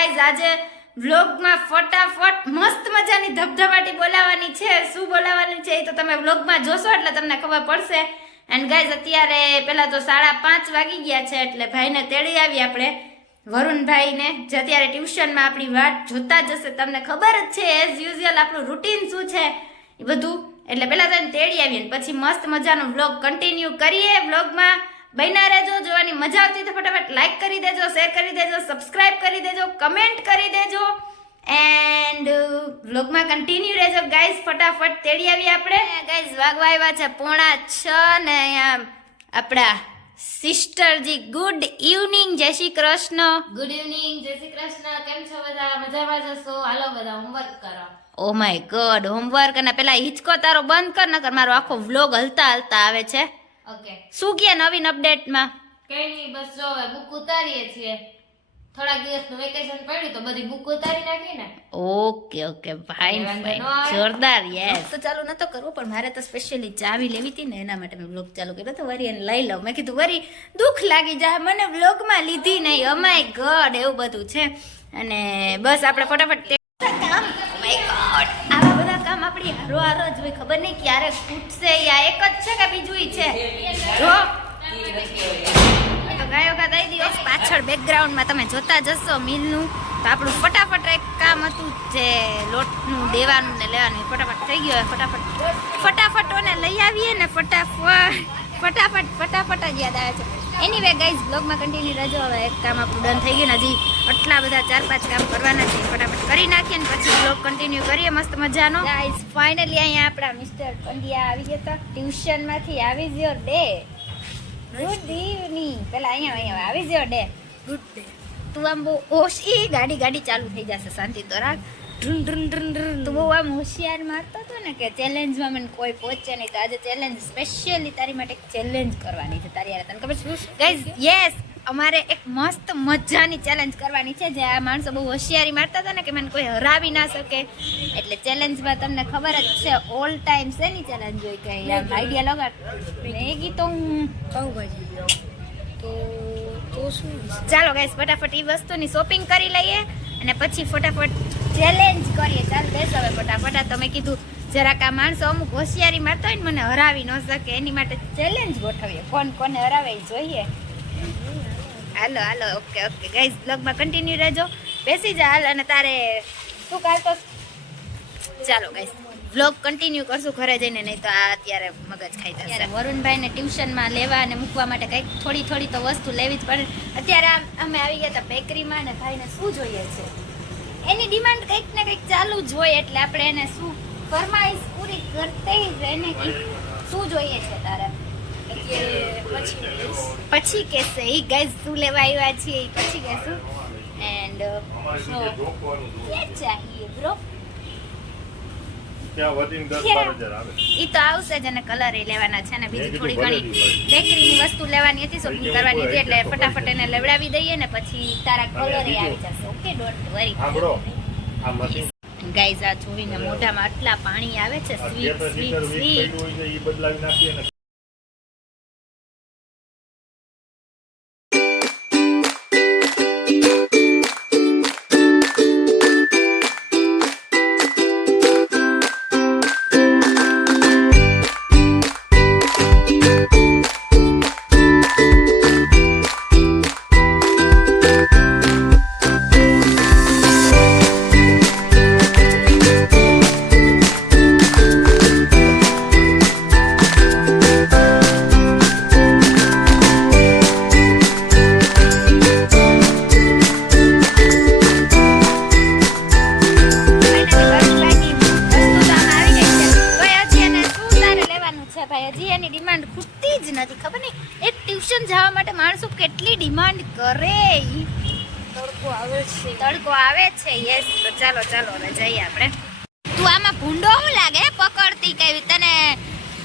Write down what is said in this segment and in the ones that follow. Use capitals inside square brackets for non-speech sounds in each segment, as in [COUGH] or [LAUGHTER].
Guys આજે વ્લોગમાં ફટાફટ મસ્ત મજાની ધબધબાટી બોલાવવાની છે. શું બોલાવવાની છે એ તો તમે વ્લોગમાં જોશો એટલે તમને ખબર પડશે. એન્ડ ગાઈઝ અત્યારે પેલા તો સાડા પાંચ વાગી ગયા છે એટલે ભાઈને તેડી આવી આપણે. વરુણભાઈને, જે અત્યારે ટ્યુશનમાં આપણી વાત જોતા જશે તમને ખબર જ છે એઝ યુઝ્યુઅલ આપણું રૂટીન શું છે? એ બધું. એટલે પહેલાં તો એને તેડી આવીએ પછી મસ્ત મજાનો વ્લોગ કન્ટિન્યુ કરીએ વ્લોગમાં બન્યા રહેજો જોવાની મજા આવતી તો ફટાફટ લાઈક કરી દેજો શેર કરી દેજો સબસ્ક્રાઇબ કરી દેજો કમેન્ટ કરી દેજો. એન્ડ વ્લોગમાં કન્ટિન્યુ રહેજો. ગાઈઝ ફટાફટ તેડી આવીએ આપણે. ગાઈઝ વાગવા આવ્યા છે પોણા છ ને અહીંયા આપણા સિસ્ટરજી ગુડ ઇવનિંગ જય શ્રી કૃષ્ણ. ગુડ ઇવનિંગ જય શ્રી કૃષ્ણ. કેમ છો બધા? મજામાં જશો હાલો બધા હોમવર્ક કરો. ઓ માય ગોડ હોમવર્ક અને પેલા હિચકો તારો બંધ કર નકર મારો આખો વ્લોગ હલતા હલતા આવે છે. ઓકે શું કે નવીન અપડેટમાં કઈ નહીં બસ જો હવે બુક ઉતારીએ છીએ. થોડાક દિવસનું વેકેશન પડ્યું તો બધી બુક ઉતારી નાખી ને. ઓકે ઓકે ફાઇન ફાઇન ન. જોરદાર યસ તો ચાલુ નતો કરવો પણ મારે તો સ્પેશિયલી ચાવી લેવી હતી ને એના માટે મેં વ્લોગ ચાલુ કર્યો તો વરી એને લઈ લઉં. મેં કીધું વરી દુઃખ લાગી જાય મને વ્લોગમાં લીધી નહીં. અમાય ગોડ એવું બધું છે. અને બસ આપણે ફટાફટ તે કામ oh my આપણી હારો હારો જ હોય, ખબર નહીં ક્યારે ખૂટશે યા એક જ છે કે બીજું છે? જો. તો ગાયો ગા દઈ દિવસ પાછળ બેકગ્રાઉન્ડમાં તમે જોતા જશો મિલનું. તો આપણું ફટાફટ એક કામ હતું જે લોટનું, દેવાનું ને લેવાનું ફટાફટ થઈ ગયું. ફટાફટ ફટાફટ ઓને લઈ આવીએ ને ફટાફટ ફટાફટ ફટાફટ જ યાદ આવે છે. એની વે ગાઈઝ બ્લોગમાં કન્ટિન્યુ રહેજો. હવે એક કામ આપણું ડન થઈ ગયું હજી આટલા બધા ચાર પાંચ કામ કરવાના છે. ફટાફટ કરી નાખીએ ને પછી બ્લોગ કન્ટિન્યુ કરીએ. મસ્ત મજાનો. ગાઈઝ ફાઇનલી અહીંયા આપણા મિસ્ટર પંડ્યા આવી ગયા હતા. ટ્યુશનમાંથી આવી ગયો ડે. ગુડ ઇવનિંગ પેલા અહીંયા અહીંયા આવી ગયો ડે. ગુડ ડે તું આમ બહુ ઓછી ગાડી ગાડી ચાલુ થઈ જશે. શાંતિ તો રાખ. ડ્રુન ડ્રુન ડ્રુન ડ્રુન તું બહુ આમ હોશિયાર મારતો હતો ને કે ચેલેન્જમાં મને કોઈ પહોંચે નહીં. તો આજે ચેલેન્જ સ્પેશિયલી તારી માટે ચેલેન્જ કરવાની છે તારી યાર. તને ખબર છે? ગાઈઝ યસ અમારે એક મસ્ત મજાની ચેલેન્જ કરવાની છે જે આ માણસો બહુ હોશિયારી મારતા હતા ને કે મને કોઈ હરાવી ના શકે. એટલે ચેલેન્જમાં તમને ખબર જ છે ઓલ ટાઈમ શેની ચેલેન્જ હોય કે આઈડિયા લગાડ. મેગી તો હું પાઉંભાજી તો તો શું ચાલો ગાઈસ ફટાફટ એ વસ્તુની શોપિંગ કરી લઈએ. અને પછી ફટાફટ ચેલેન્જ કરીએ. ચાલ બેસ હવે ફટાફટ. તમે કીધું જરાક આ માણસો અમુક હોશિયારી મારતો હોય ને મને હરાવી ન શકે. એની માટે ચેલેન્જ ગોઠવીએ. કોણ કોને હરાવે જોઈએ. Hello hello. Okay okay guys બ્લોગમાં કન્ટિન્યુ રહેજો. બેસી જા હાલ અને તારે શું કાઢતો ચાલો ગાઈસ વ્લોગ કન્ટિન્યુ કરશું ઘરે જઈને, નહીં તો આ અત્યારે મગજ ખાઈ જશે. વરુણભાઈને ટ્યુશનમાં લેવા અને મૂકવા માટે કંઈક થોડી થોડી તો વસ્તુ લેવી જ પડે. અત્યારે અમે આવી ગયા હતા બેકરીમાં ને ભાઈને શું જોઈએ છે? એની ડિમાન્ડ કંઈક ને કંઈક ચાલુ જ હોય એટલે આપણે એને શું ફરમાઈશ પૂરી કરતે જ એને શું જોઈએ છે તારે? પછી કહેશે એ ગાઈઝ શું લેવા આવ્યા છીએ? પછી કહેશું એન્ડ ચાહીએ બ્રો ત્યાં વધીને દસ? બાર હજાર આવે. ઈ તો આવશે જ અને કલર એ લેવાના છે ને બીજી થોડી ઘણી બેકરીની વસ્તુ લેવાની હતી શોપિંગ કરવાની હતી એટલે ફટાફટ એને લેવડાવી દઈએ ને પછી તારા કલર એ આવી જશે. ઓકે ડોન્ટ વરી સાંભળો આ મશીન ગાઈઝ આ જોઈને મોઢામાં આટલા પાણી આવે છે સ્વીટ સ્વીટ સ્વીટ બદલાવી નાખીએ તડકો આવે છે. તડકો આવે છે યસ તો ચાલો ચાલો, હવે જઈએ આપણે. તું આમાં ભૂંડો શું લાગે? પકડતી કઈ તને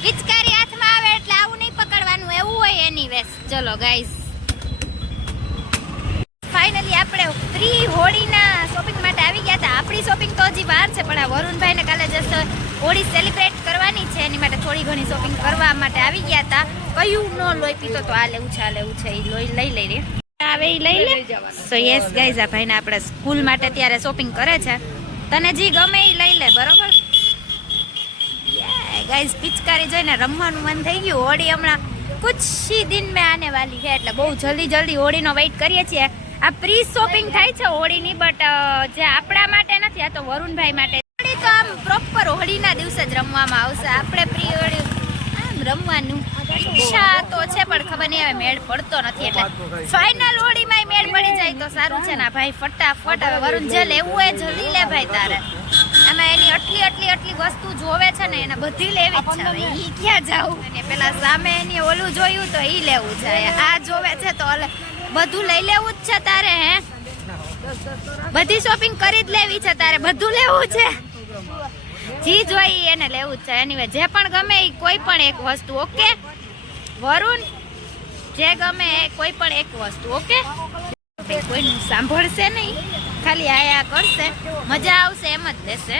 પિચકારી હાથમાં આવે એટલે આવું નહીં પકડવાનું, એવું હોય એની વેસ. ચલો ગાઈઝ ફાઇનલી આપણે પ્રી હોળીના શોપિંગ માટે આવી ગયા હતા. આપણી શોપિંગ તો હજી વાર છે, પણ આ વરુણભાઈને કાલે જસ્ટ હોળી સેલિબ્રેટ કરવાની છે. એની માટે થોડી ઘણી શોપિંગ કરવા માટે આવી ગયા હતા. કયું ન લોહી પીતો તો આ લેવું છે, આ લેવું છે, એ લોહી લઈ લઈ રે. આવે એ લઈ લે. સો યસ ગાઈઝ આ ભાઈને આપણે સ્કૂલ માટે ત્યારે શોપિંગ કરે છે. તને જે ગમે એ લઈ લે બરોબર? ગાઈઝ પિચકારી જોઈને રમવાનું મન થઈ ગયું. હોળી હમણાં કુછ હી દિન મેં આને વાલી છે એટલે બહુ જલ્દી જલ્દી હોળીનો વેઇટ કરીએ છીએ. આ પ્રી શોપિંગ થાય છે હોળીની બટ જે આપણા માટે નથી આ તો વરુણભાઈ માટે. હોળી તો આમ પ્રોપર હોળીના દિવસે જ રમવામાં આવશે. આપણે પ્રી હોળી રમવાનું ઈચ્છા તો છે, પણ ખબર નહીં હવે મેળ પડતો નથી એટલે. ફાઇનલ હોળીમાં મેળ પડી જાય તો સારું છે, ને ભાઈ, ફટાફટ. હવે વરુણ જે લેવું એ જલ્દી લે ભાઈ તારે. આમાં એની આટલી આટલી આટલી વસ્તુ જોવે છે ને, એને બધી લેવી જ છે. હવે ઈ ક્યાં જાવું અને પેલા સામે એની ઓલું જોયું તો ઈ લેવું છે. આ જોવે છે તો બધું લઈ લેવું જ છે તારે, હે? બધી શોપિંગ કરી જ લેવી છે તારે. બધું લેવું છે? જી હોય એને લેવું જ છે. એની જે પણ ગમે એ કોઈ પણ એક વસ્તુ ઓકે વરુણ, જે ગમે એ કોઈ પણ એક વસ્તુ ઓકે કોઈનું સાંભળશે નહીં. ખાલી આયા કરશે. મજા આવશે એમ જ લેશે.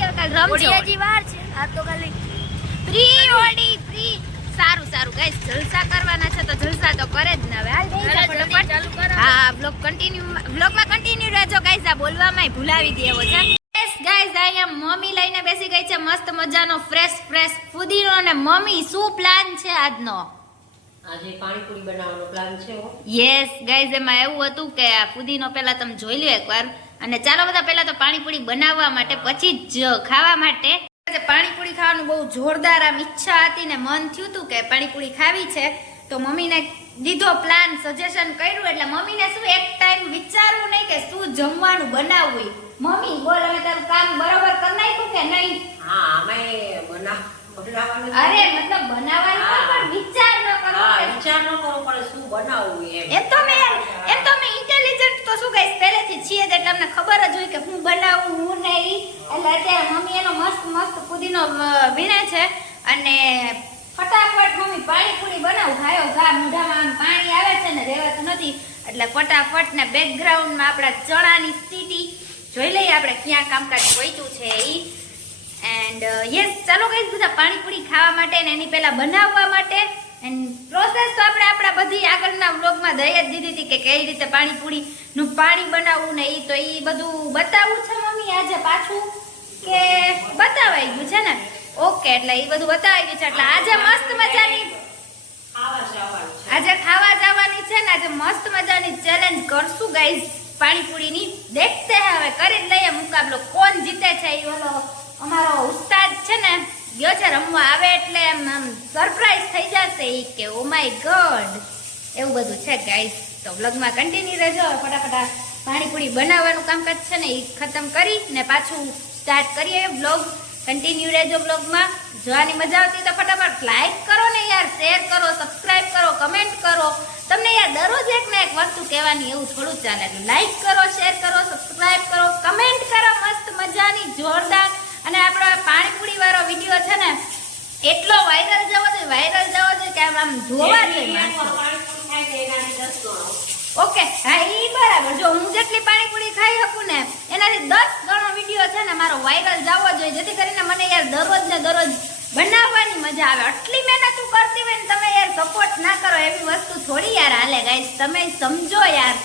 હોળી કાલ રમજો. હજી વાર છે. આ તો ખાલી પ્રી હોળી પ્રી સારું સારું. ગાઈઝ જલસા કરવાના છે તો જલસા તો કરે જ ને હવે. હાલ બેસી જા ચાલો, જલ્દી ફટાફટ. ચાલુ કરો. હા બ્લોગ કન્ટિન્યુ બ્લોગમાં કન્ટિન્યુ રહેજો ગાઈઝ આ બોલવામાં ભૂલાવી દે છે. યસ ગાઈઝ અહીંયા મમ્મી લઈને બેસી ગઈ છે. મસ્ત મજાનો ફ્રેશ ફ્રેશ ફુદીનો અને મમ્મી શું પ્લાન છે આજનો? આજે પાણીપુરી બનાવવાનો પ્લાન છે યસ ગાઈઝ એમાં એવું હતું કે આ ફુદીનો પહેલા તમે જોઈ લો એકવાર. અને ચાલો બધા પહેલા તો પાણીપુરી બનાવવા માટે પછી જ ખાવા માટે. પાણીપુરી ખાવાનું બહુ જોરદાર આમ ઈચ્છા હતી ને મન થયું હતું કે પાણીપુરી ખાવી છે. તો મમ્મીને દીધો પ્લાન સજેશન કર્યું. એટલે મમ્મીને શું એક ટાઈમ વિચારવું નહીં કે શું જમવાનું બનાવવું મમ્મી બોલ હવે તારું કામ બરોબર કરી નાખ્યું કે નહીં? હા અરે મતલબ બનાવવાનું પણ વિચાર ન કરો વિચાર ન કરો પણ શું બનાવવું એમ. એમ તો મેં એમ તો મેં તો શું કહીશ? પહેલેથી છીએ જ, એટલે અમને ખબર જ હોય કે હું બનાવું, હું નહીં. એટલે અત્યારે મમ્મી એનો મસ્ત મસ્ત પુદીનો વીણે છે. અને ફટાફટ મમ્મી પાણીપુરી બનાવું. ખાયો ઘા મોઢામાં પાણી આવે છે ને રહેવાતું નથી. એટલે ફટાફટ ને બેકગ્રાઉન્ડમાં આપણા ચણાની સ્થિતિ જોઈ લઈએ આપણે ક્યાં કામકાજ પહોંચ્યું છે એ એન્ડ યસ ચાલો ગાઈસ બધા પાણીપુરી ખાવા માટે ને એની પહેલાં બનાવવા માટે પ્રોસેસ તો આપણે આપણા બધી આગળના વ્લોગમાં દઈ જ દીધી હતી કે કઈ રીતે પાણીપુરી નું પાણી બનાવવું ને એ તો એ બધું બતાવવું છે મમ્મી આજે પાછું કે બતાવાઈ ગયું છે ને? ઓકે એટલે એ બધું બતાવાઈ ગયું છે. એટલે આજે મસ્ત મજાની આજે ખાવા જવાની છે ને આજે મસ્ત મજાની ચેલેન્જ કરશું ગાઈઝ પાણીપુરીની દેખતે હે હવે કરી જ લઈએ મુકાબલો. કોણ જીતે છે એ ઓલો અમારો ઉસ્તાદ છે ને? ગયો છે રમવા. આવે એટલે એમ, આમ સરપ્રાઈઝ થઈ જશે એ કે ઓ માય ગોડ એવું બધું છે ગાઈઝ તો વ્લોગમાં કન્ટિન્યુ રહેજો. ફટાફટ પાણીપુરી બનાવવાનું કામકાજ છે ને એ ખતમ કરી ને પાછું સ્ટાર્ટ કરીએ વ્લોગ કન્ટિન્યુ રહેજો વ્લોગમાં જોવાની મજા આવતી તો ફટાફટ લાઈક કરો ને યાર શેર કરો સબસ્ક્રાઈબ કરો કમેન્ટ કરો. તમને યાર દરરોજ એક ને એક વસ્તુ કહેવાની એવું થોડું ચાલે. લાઈક કરો શેર કરો સબસ્ક્રાઇબ કરો કમેન્ટ કરો. મસ્ત મજાની, જોરદાર અને આપણો પાણીપુરી વાળો વીડિયો છે ને, એટલો વાયરલ જવો જોઈએ વાયરલ જવો જોઈએ કે આમ જોવા જોઈએ ઓકે હા એ બરાબર. જો હું જેટલી પાણીપુરી ખાઈ શકું ને, એનાથી દસ ગણો વીડિયો છે ને મારો વાયરલ જવો જોઈએ, જેથી કરીને મને યાર દરરોજ ને દરરોજ બનાવવાની મજા આવે. આટલી મહેનત હું કરતી હોય ને તમે યાર સપોર્ટ ના કરો, એવી વસ્તુ થોડી યાર હાલે ગાઈસ તમે સમજો યાર.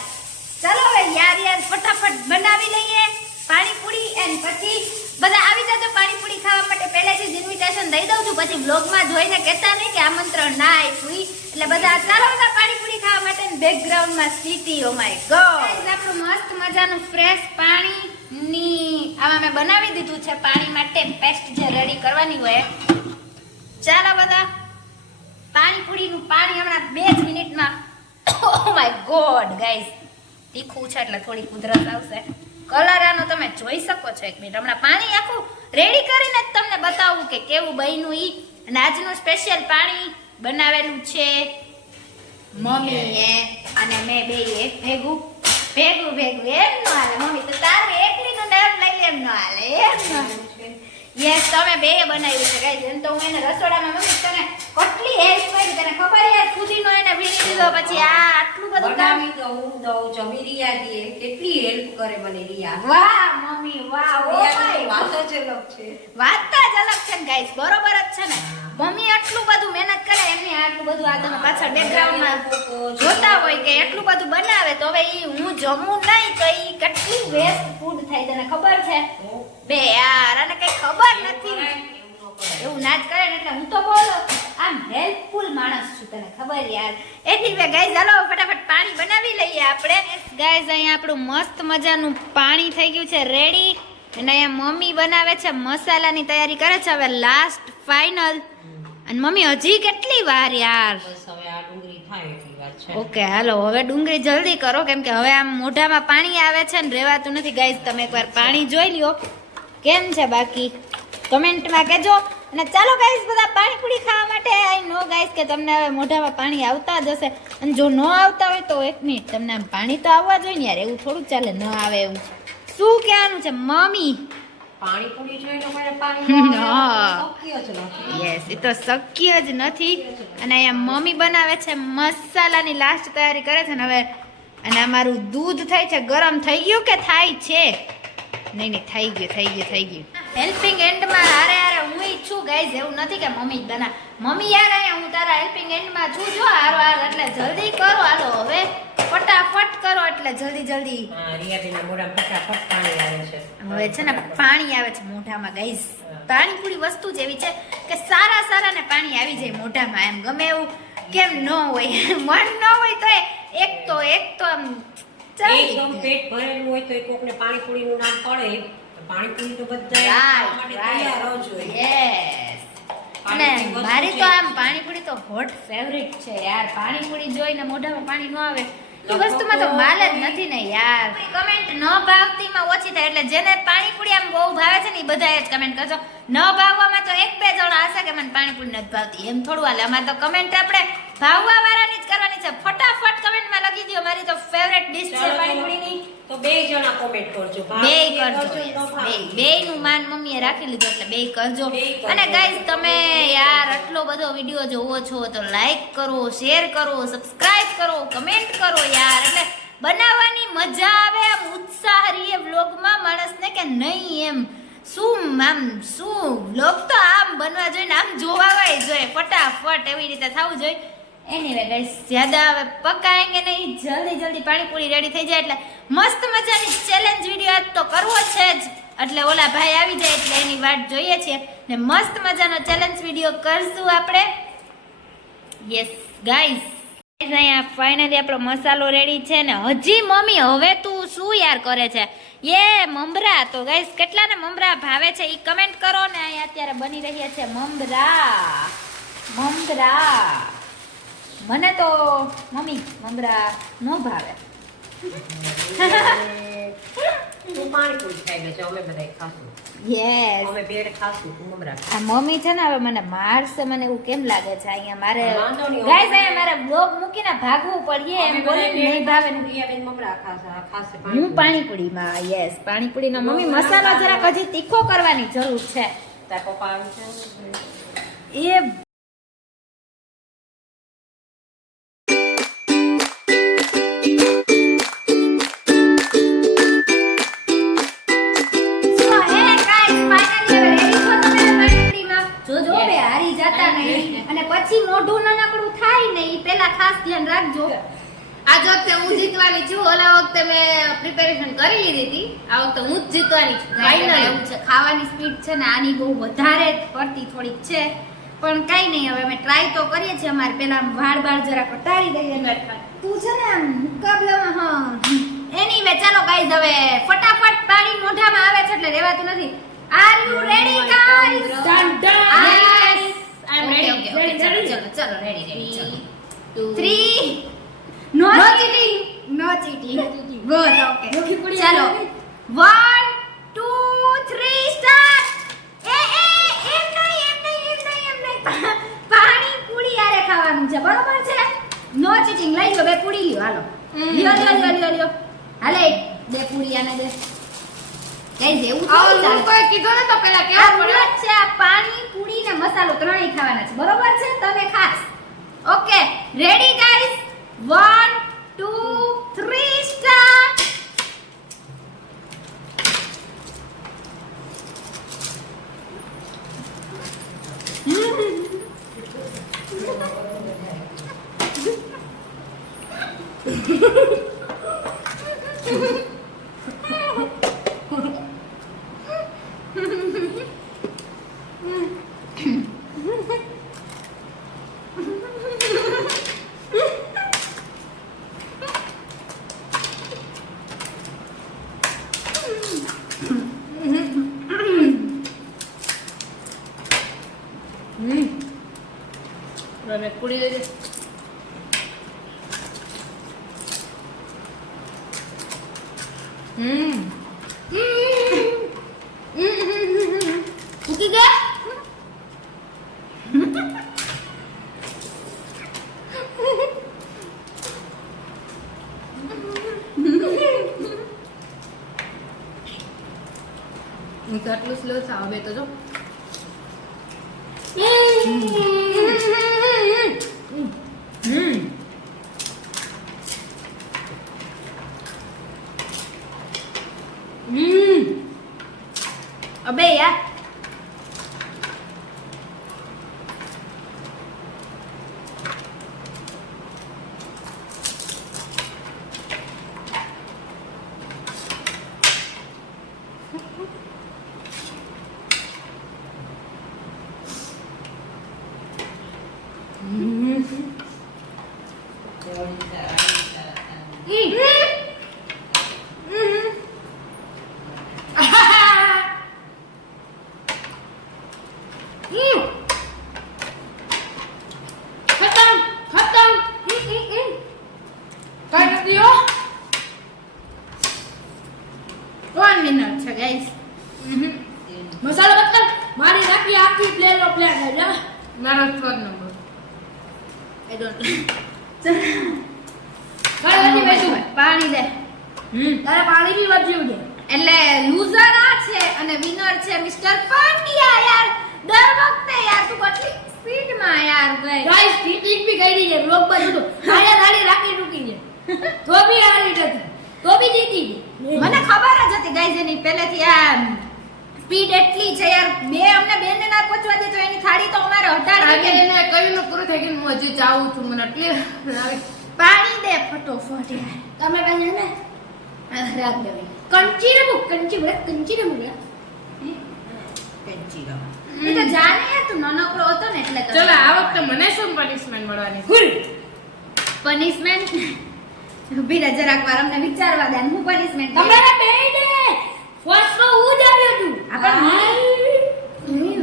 ચાલો હવે યાર યાર ફટાફટ બનાવી લઈએ પાણીપુરી એન્ડ પછી બધા આવી જજો પાણીપુરી ખાવા માટે. પહેલેથી જ ઇન્વિટેશન દઈ દઉં છું. પછી બ્લોગમાં જોઈને કહેતા નહીં કે આમંત્રણ ના આપ્યું એટલે બધા ચાલો બધા પાણીપુરી ખાવા માટે ને બેકગ્રાઉન્ડમાં સ્થિતિ ઓ માય ગોડ આપણું મસ્ત મજાનું ફ્રેશ પાણીની આમાં મેં બનાવી દીધું છે. પાણી માટે પેસ્ટ જે રેડી કરવાની હોય. ચાલો બધા, પાણીપુરીનું પાણી હમણાં બે જ મિનિટમાં ઓ માય ગોડ ગાઈઝ તીખું છે એટલે થોડી કુદરત આવશે. કલર આનો તમે જોઈ શકો છો એક મિનિટ. હમણાં પાણી આખું રેડી કરીને જ તમને બતાવું કે કેવું બન્યું ઈ. અને આજનું સ્પેશિયલ પાણી બનાવેલું છે મમ્મીએ અને મેં બે એક ભેગું ભેગું ભેગું, એમ ન હાલે મમ્મી. તો તારું એકલીનું નામ લઈ લે એમ ન હાલે, એમ યસ તમે બે બનાવ્યું છે ગાઈસ એમ તો હું એને રસોડામાં મમ્મી કેટલી હેલ્પ કરી તને ખબર યાર? ખુદીનો એને વીણી દીધો પછી આ આટલું બધું કામ બનાવી દઉં દઉં જમી રિયા દીએ કેટલી હેલ્પ કરે મને રિયા. વાહ મમ્મી વાહ ઓ ભાઈ. વાત જ અલગ છે. વાત જ અલગ છે ને ગાઈસ બરોબર જ છે ને. મમ્મી આટલું બધું મહેનત કરે એમને આટલું બધું આ તમે પાછળ બેકગ્રાઉન્ડમાં જોતા હોય કે એટલું બધું બનાવે તો હવે ઈ હું જમું નહીં તો ઈ કેટલી વેસ્ટ ફૂડ થાય તને ખબર છે? બે યાર અને કઈ ખબર નથી. એવું ના જ કરે ને એટલે હું તો બોલો આમ હેલ્પફુલ માણસ છું તને ખબર યાર. એથી વે ગાઈઝ હાલો ફટાફટ પાણી બનાવી લઈએ આપણે. ગાઈઝ અહીંયા આપણું મસ્ત મજાનું પાણી થઈ ગયું છે રેડી અને અહીંયા મમ્મી બનાવે છે મસાલાની તૈયારી કરે છે હવે લાસ્ટ ફાઇનલ અને મમ્મી હજી કેટલી વાર યાર? ઓકે હાલો હવે ડુંગળી જલ્દી કરો કેમ કે હવે આમ મોઢામાં પાણી આવે છે ને રહેવાતું નથી. ગાઈઝ તમે એકવાર પાણી જોઈ લ્યો. કેમ છે બાકી? કમેન્ટમાં કહેજો. અને ચાલો ગાઈસ બધા પાણીપુરી ખાવા માટે આઈ નો ગાઈસ કે તમને હવે મોઢામાં પાણી આવતા જ હશે. અને જો ન આવતા હોય તો એક મિનિટ તમને આમ પાણી તો આવવા જોઈએ ને યાર એવું થોડું ચાલે ન આવે એવું. શું કહેવાનું છે મમ્મી? પાણીપુરી પાણી [LAUGHS] યસ એ તો શક્ય જ નથી. અને અહીંયા મમ્મી બનાવે છે મસાલાની લાસ્ટ તૈયારી કરે છે ને હવે. અને અમારું દૂધ થાય છે ગરમ થઈ ગયું કે થાય છે? નહીં નહીં થઈ ગયું થઈ ગયું થઈ ગયું. હેલ્પિંગ એન્ડમાં હારે હારે હું છું ગાઈઝ એવું નથી કે મમ્મી જ બના મમ્મી યાર અહીંયા હું તારા હેલ્પિંગ એન્ડમાં છું જો હારો હાર એટલે જલ્દી કરો હાલો હવે ફટાફટ કરો એટલે જલ્દી જલ્દી. હા મોઢામાં ફટાફટ પાણી આવે છે. હવે છે ને પાણી આવે છે મોઢામાં ગાઈસ પાણીપુરી વસ્તુ જ એવી છે કે સારા સારા ને પાણી આવી જાય મોઢામાં એમ ગમે એવું કેમ ન હોય. [LAUGHS] મન ન હોય તો એક તો એક તો આમ એકદમ પેટ ભરેલું હોય તો કોકને પાણીપુરીનું નામ પડે. પાણીપુરી તો બધા માટે તૈયાર જ હોય Yes. અને મારી તો આમ પાણીપુરી તો હોટ ફેવરિટ છે યાર. પાણીપુરી જોઈને મોઢામાં પાણી ન આવે. એ વસ્તુમાં તો માલ જ નથી ને યાર. કમેન્ટ ન ભાવતીમાં ઓછી થાય. એટલે જેને પાણીપુરી આમ બહુ ભાવે છે ને એ બધાએ જ કમેન્ટ કરજો. ન ભાવવામાં તો એક બે જણા હશે કે મને પાણીપુરી નથી ભાવતી. એમ થોડું હાલે. અમારે તો કમેન્ટ આપણે ભાવવા વાળાની જ કરવાની છે. ફટાફટ કમેન્ટમાં લખી દો મારી તો ફેવરેટ ડિશ છે પાણીપુરીની. તો બે જણા કોમેન્ટ કરજો. બે કરજો. બે. નું માન મમ્મીએ રાખી લીધું એટલે બે કરજો. કરજો. અને ગાઈઝ તમે યાર આટલો બધો વીડિયો જોવો છો તો લાઈક કરો શેર કરો સબસ્ક્રાઇબ કરો કમેન્ટ કરો યાર. એટલે બનાવવાની મજા આવે આમ ઉત્સાહ રહીએ વ્લોગમાં માણસને કે નહીં એમ. શું આમ શું વ્લોગ તો આમ બનવા જોઈએ ને આમ જોવાવાય જોઈએ. ફટાફટ એવી રીતે થવું જોઈએ. એનીવે ગાઈસ જ્યાદા હવે પકાએંગે નહીં, જલ્દી જલ્દી પાણીપુરી રેડી થઈ જાય એટલે મસ્ત મજાની ચેલેન્જ વીડિયો તો કરવો છે જ. એટલે ઓલા ભાઈ આવી જાય એટલે એની વાટ જોઈએ છીએ. ને મસ્ત મજાનો ચેલેન્જ વીડિયો કરશું આપણે. યસ ગાઈસ અહીંયા ફાઇનલી આપણો મસાલો રેડી છે ને હજી મમ્મી હવે તું શું યાર કરે છે? યે મમરા. તો ગાઈસ કેટલાને મમરા ભાવે છે? ઈ કમેન્ટ કરો ને અહીંયા અત્યારે બની રહ્યા છે મમરા. મમરા. મને તો મમ્મી મમરા ન ભાવે. [LAUGHS] પાણીપુરી ખાઈ લેજો, અમે બધા ખાશું. યસ અમે બેડ ખાશું મમરા આ મમ્મી છે ને હવે મને મારશે મને એવું કેમ લાગે છે? અહીંયા મારે ગાઈસ અહીંયા મારે બ્લોગ મૂકીને ભાગવું પડીએ એમ બોલી નહીં ભાવે ને. મમરા ખાશે ખાશે હું પાણીપુરી. પાણીપુરીમાં યસ પાણીપુરીનો મમ્મી મસાલો જરાક હજી તીખો કરવાની જરૂર છે. તાર પપ્પા આવે છે? એ પેલા ખાસ ધ્યાન રાખજો. આજ વખતે હું જીતવાની છું ઓલા વખતે મેં પ્રિપેરેશન કરી લીધી હતી. આ વખતે હું જ જીતવાની છું. ફાઇનલ એવું છે ખાવાની સ્પીડ છે ને આની બહુ વધારે પડતી થોડીક છે. પણ કઈ નહીં હવે અમે ટ્રાય તો કરીએ છીએ. અમારે પેલા વાળ બાળ જરા કટાડી દઈએ. તું છે ને આમ મુકાબલામાં હા એની વે ચાલો ગાઈઝ હવે ફટાફટ પાણી મોઢામાં આવે છે એટલે રહેવાતું નથી. Are you ready guys done okay ready. Okay okay Ready, ચલો ચલો ready ready. 3 no cheating no cheating good okay ચાલો 1 2 3 સ્ટાર્ટ એ એ એમ નહીં એમ નહીં એમ નહીં એમ નહીં. પાણી પૂરી આરે ખાવાનું છે. બરોબર છે? નો ચીટિંગ લઈ લો બે પૂરી લ્યો. હાલો. લ્યો લ્યો લ્યો લ્યો લ્યો. હાલે. બે પૂરી આને દે. કઈ જેવું આવું. લોકોએ કીધું ને તો પેલા કેવું પડે? છે પાણી પૂરી ને મસાલો ત્રણેય ખાવાના છે. બરોબર છે? તમે ખાસ. ઓકે રેડી ગાઈસ 1 2 3 સ્ટાર્ટ મને પૂરી લઈ દે હમ ઉકી ગયા હું તો આટલું સ્લો છે હવે તો જો હમ હમ અબે યાર ખતમ ખતમ કઈ નથી હો વન મિનિટ છે ગાઈસ મસાલો બતલ મારી નાખી આખી પ્લેનો પ્લેન હે જા મારો સ્વાદ નંબર આઈ ડોન્ટ કઈ નથી બેસું પાણી દે હમ તારે પાણી બી વધ્યું છે એટલે લૂઝર આ છે અને વિનર છે મિસ્ટર પાંડ્યા યાર દર વખતે યાર તું કેટલી સ્પીડમાં યાર ગઈ ગાઈસ ટીટિંગ બી છે બ્લોગ આયા થાળી રાખી ટૂકી છે. તો બી હારી નથી તો બી જીતી ગઈ. મને ખબર જ હતી ગાઈઝ એની પહેલેથી આ સ્પીડ એટલી છે યાર. બે અમને બેને ના પહોંચવા દે તો એની થાળી તો અમારે હટાડી કે એને કહ્યું ને પૂરું થઈ ગયું હું હજી ચાવું છું. મને એટલે પાણી દે ફટોફટ યાર. તમે કઈ ને? આ રાખ દેવી કંચી ને મુક કંચી બોલે કંચી ને બોલે એ તો જાણે તું નાનકડો હતો ને એટલે ચલો આ વખતે મને શું પનિશમેન્ટ મળવાની? ફૂલ પનિશમેન્ટ ઊભી નજર રાખવા અમને વિચારવા દે હું પનિશમેન્ટ તમારા બેને ફર્સ્ટમાં હું જ આવ્યો છું. આપણ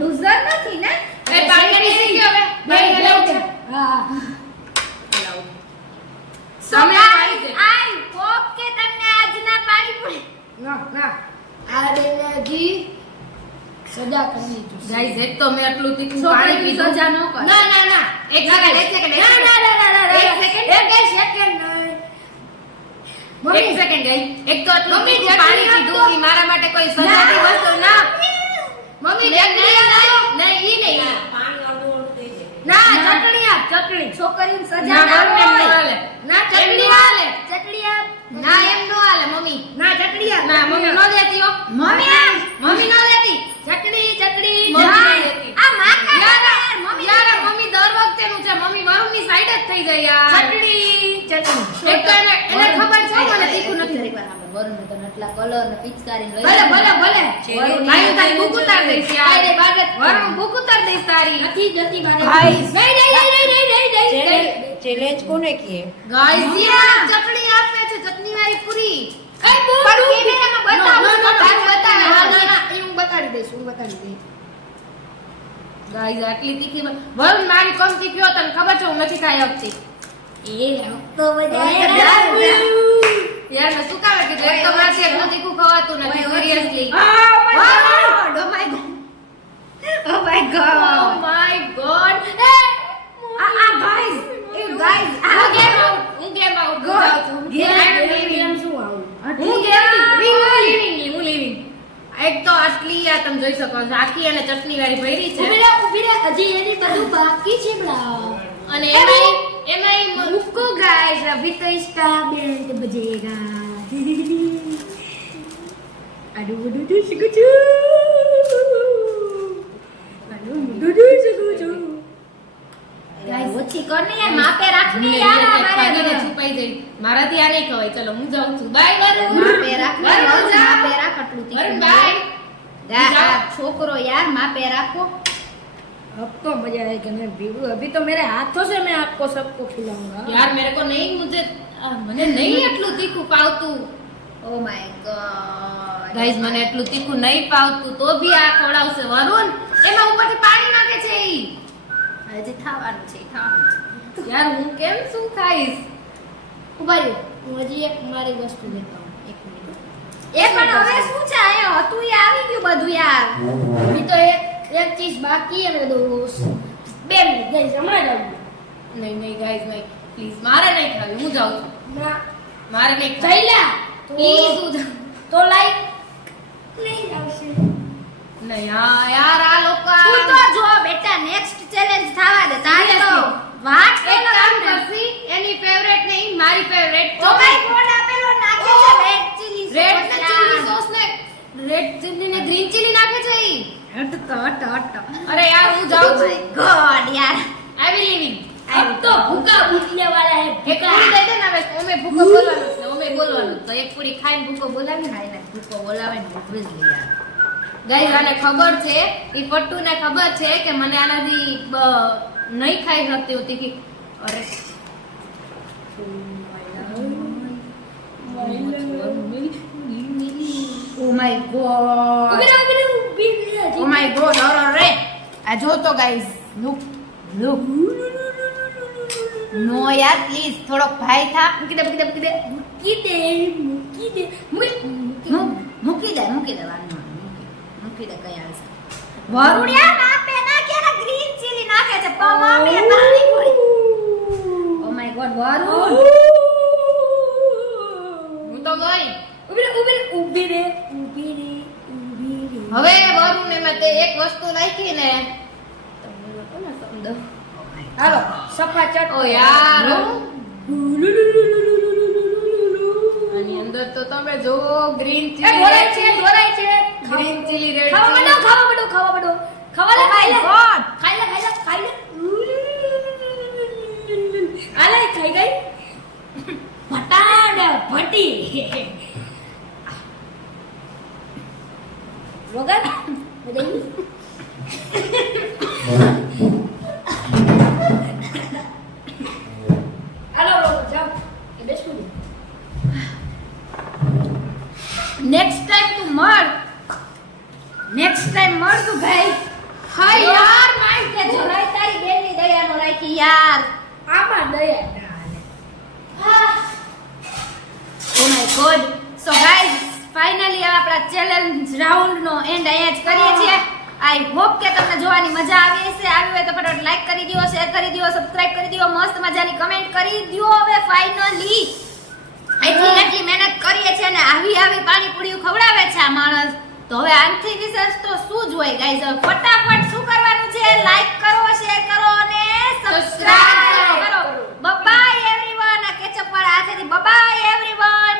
લૂઝર નથી ને? એ પાણી શીખ્યો હવે. ભાઈ બે છે. હા. So આઈ hope કે તમને આજના પાણીપુરી ના ના. આ બેને સજા કરવી જોઈએ. ગાઈઝ એક તો મેં આટલું તીખું પાણી પીધું. સજા ન કર. ના ના ના. એક સેકન્ડ એક સેકન્ડ ના ના એક? સેકન્ડ એક સેકન્ડ ગઈ. એક તો આટલું મમ્મી, પાણી પીધું ઈ મારા માટે કોઈ સજાતી. વસ્તુ ના. મમ્મી લાવો નહીં ઈ નહીં. પાણી ના ના. ચટણી. છોકરીને સજા ના ના નો હાલે. ના ચટણી હાલે. ચટણી આપ. ના એમ નો હાલે મમ્મી. ના ચટણી આપ. ના મમ્મી નો દેતી હો. મમ્મી મમ્મી નો દેતી ચટણી ચટણી મમ્મી આ માકા યાર, મમ્મી યાર, મમ્મી દર વખતે નું છે. મમ્મી મમ્મી સાઈડ જ થઈ જાય યાર. ચટણી ચટણી. એક તો એને એને ખબર છે મને તીખું નથી સાંભળ, તને આટલા કલર ને પિચકારી લઈ ભલે ભલે ભલે. ભાઈ તારી બુક ઉતાર દઈશ યાર. કાંઈ નહીં, વરુણ બુક ઉતાર દઈશ તારી. નથી નથી મારે Guys. નહીં નહીં નહીં નહીં નહીં નહીં ચેલેન્જ કોને કીએ? ગાઈસ યાર ચટણી આપે છે ચટણી વાળી પૂરી. કઈ બોલ પર કેમેરામાં બતાવું તો બતાવે. હા, ના, હું બતાડી દઈશ હું બતાડી દઈશ. ગાઈસ આટલી તીખી વરુણ મારી કમ તીખી તને ખબર છે હું નથી ખાઈ શકતી. એ તો યાર શું કામે કે તો મારથી એટલું તીખું ખવાતું નથી seriously Oh my god! Oh my god! Oh my oh! My god આ આ guys, એ guys, આ હું ગેમ હું ગેમ આઉટ જાઉં છું. Leaving. game શું આવું? હું ગેમ હું હું લીવિંગ એક તો આટલી આ તમે જોઈ શકો છો આખી અને ચટણી વાળી ભરી છે. ઊભી રહે, ઊભી રહે, હજી એની બધું બાકી છે બડા. અને એમાંય મ- रुको गाइस अभी तो इसका बैंड बजेगा अडू बुडू डू शकू छू अडू बुडू डू शकू छू गाइस ઓછી કર ને યાર માપે રાખની યાર ભાગીને અમારે છુપાઈ જઈ મારાથી આ નહીં ખવાય ચલો હું જાઉં છું બાય વરુણ માપે રાખની વરુણ વરુણ, જા. માપે રાખ આટલું તીખું વરુણ બાય જા, જાઓ. આ છોકરો યાર માપે રાખો अब तो मजा आएगा मैं बीबू अभी तो मेरे हाथों से मैं आपको सबको खिलाऊंगा। यार मेरे को नहीं मुझे आ, મને નહીં એટલું તીખું પાવતું ઓ માય ગોડ ગાઈઝ મને એટલું તીખું નહીં પાવતું તો ભી આ ખવડાવશે વરુણ એમાં ઉપરથી પાણી નાખે છે ઈ હજી ખાવાનું છે ખાવાનું છે. યાર હું કેમ શું ખાઈશ? ઉભારી હું હજી એક મારી વસ્તુ લેતા હું એક મિનિટ. એ પણ હવે શું છે? આયા હતું આવી ગયું બધું યાર. ઈ તો એક એક ચીજ બાકી અને દોસ્ત બે મિનિટ ગાઈસ હમણાં જાઉં. નહીં નહીં ગાઈઝ નહીં. પ્લીઝ મારે નહીં ખાવી હું જાઉં છું. મારે નહીં જઈલા પ્લીઝ તો લાઈક નહીં આવશે. નહીં હા યાર આ લોકો તું તો જો બેટા નેક્સ્ટ ચેલેન્જ થવા દે. તારે તો વાત એક કામ કરસી એની ફેવરેટ નહીં મારી ફેવરેટ તો ભાઈ કોડ આપેલો નાખે છે red chilli red chilli sauce ને રેડ ચીલી ને ગ્રીન ચીલી નાખે છે ઈ. અરે યાર હું જાઉં છું. Oh ગોડ યાર. આઈ વિલ લિવિંગ અબ તો ભૂકા ભૂખને વાળા હે ભેગા. પૂરી દે ને હવે ઓમે ભૂકો બોલવાનું છે ઓમે બોલવાનું તો એક પૂરી ખાઈને ભૂકો બોલાવી ને એને ભૂકો બોલાવે ને ભૂજ લઈ oh ગાઈઝ આને ખબર છે ઈ પટ્ટુને ખબર છે કે મને આનાથી નહીં ખાઈ શકતી હું તીખી અરે. ઓ માય ગોડ ઊભી રહો ઊભી ઓ માય ગોડ અરે રે આ જો તો ગાઈસ લુક લુક નો યાર પ્લીઝ થોડોક ભાઈ થા. મૂકી દે મૂકી દે મૂકી દે. મૂકી દે મૂકી દે. મૂકી દે મૂકી દે. વાંધો નહીં, મૂકી- દે કઈ આવશે વરુણિયા નાપે નાખે ને ગ્રીન ચીલી નાખે છે. પમામે pani puri oh my god Varun. હું તો ગઈ. ઊભી રે ઊભી રે ઊભી રે ઊભી રે ઊભી રે ને મેં તે એક વસ્તુ નાખી ને સમજો હાલો સફા ચટ ઓ યાર. આની અંદર તો તમે જો ગ્રીન એ ઢોરાય છે ચીલી ઢોરાય છે. ગ્રીન ચીલી રેડ ખાવા બડો ખાવા બડો ખાવા બડો ખાવા લે ખાઈ લે. ખાઈ લે ખાઈ લે ખાઈ લે. આલે ખાઈ ગઈ? ભટાડ ભટી વગર? નેક્સ્ટ ટાઈમ તું મળ નેક્સ્ટ ટાઈમ મર તું ભાઈ હા યાર માર કે જરાય તારી બેનની દયાનો રાખી યાર. આમાં દયા ના હાલે ઓ my god so guys finally આપણા ચેલેન્જ રાઉન્ડનો એન્ડ અહીંયા જ કરીએ છીએ. આઈ હોપ કે તમને જોવાની મજા આવી હશે. આવી હોય તો ફટાફટ લાઈક કરી દો શેર કરી દો સબસ્ક્રાઇબ કરી દો મસ્ત મજાની કમેન્ટ કરી દો હવે ફાઇનલી એટલી એટલી મહેનત કરીએ છીએ ને આવી આવી પાણીપુરી ખવડાવે છે આ માણસ. તો હવે આનથી વિશેષ તો શું જોઈએ ગાઈઝ હવે ફટાફટ શું કરવાનું છે? લાઈક કરો શેર કરો અને સબસ્ક્રાઇબ કરો. બાય એવરીવન આ કેચઅપ વાળા હાથેથી બાય એવરીવન